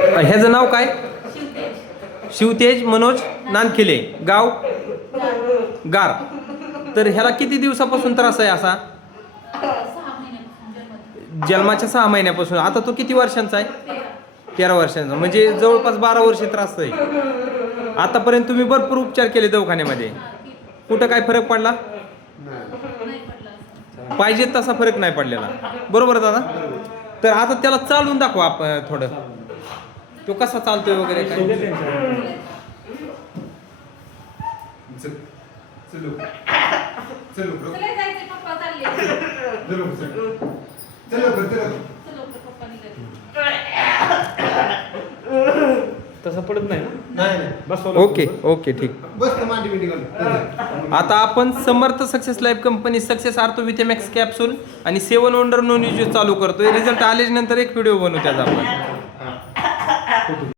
ह्याचं नाव काय? शिवतेज मनोज नानखिले, गाव गार. तर ह्याला किती दिवसापासून त्रास आहे असा? जन्माच्या 6 महिन्यापासून. आता तो किती वर्षांचा आहे? 13 वर्षांचा. म्हणजे जवळपास 12 वर्षे त्रास आहे. आतापर्यंत तुम्ही भरपूर उपचार केले दवाखान्यामध्ये, कुठं काय फरक पडला? पाहिजे तसा फरक नाही पडलेला. बरोबर दादा? तर आता त्याला चालून दाखवा आपण थोडं, तो कसा चालतोय वगैरे काय. तसं पडत नाही ना? बस ओके ओके ठीक. आता आपण Samarth success life company success ortho विथेमॅक्स कॅप्सूल आणि 7 वंडर नॉन यूज चालू करतोय. रिझल्ट आल्याच्या नंतर एक व्हिडिओ बनवू त्याचा आपण.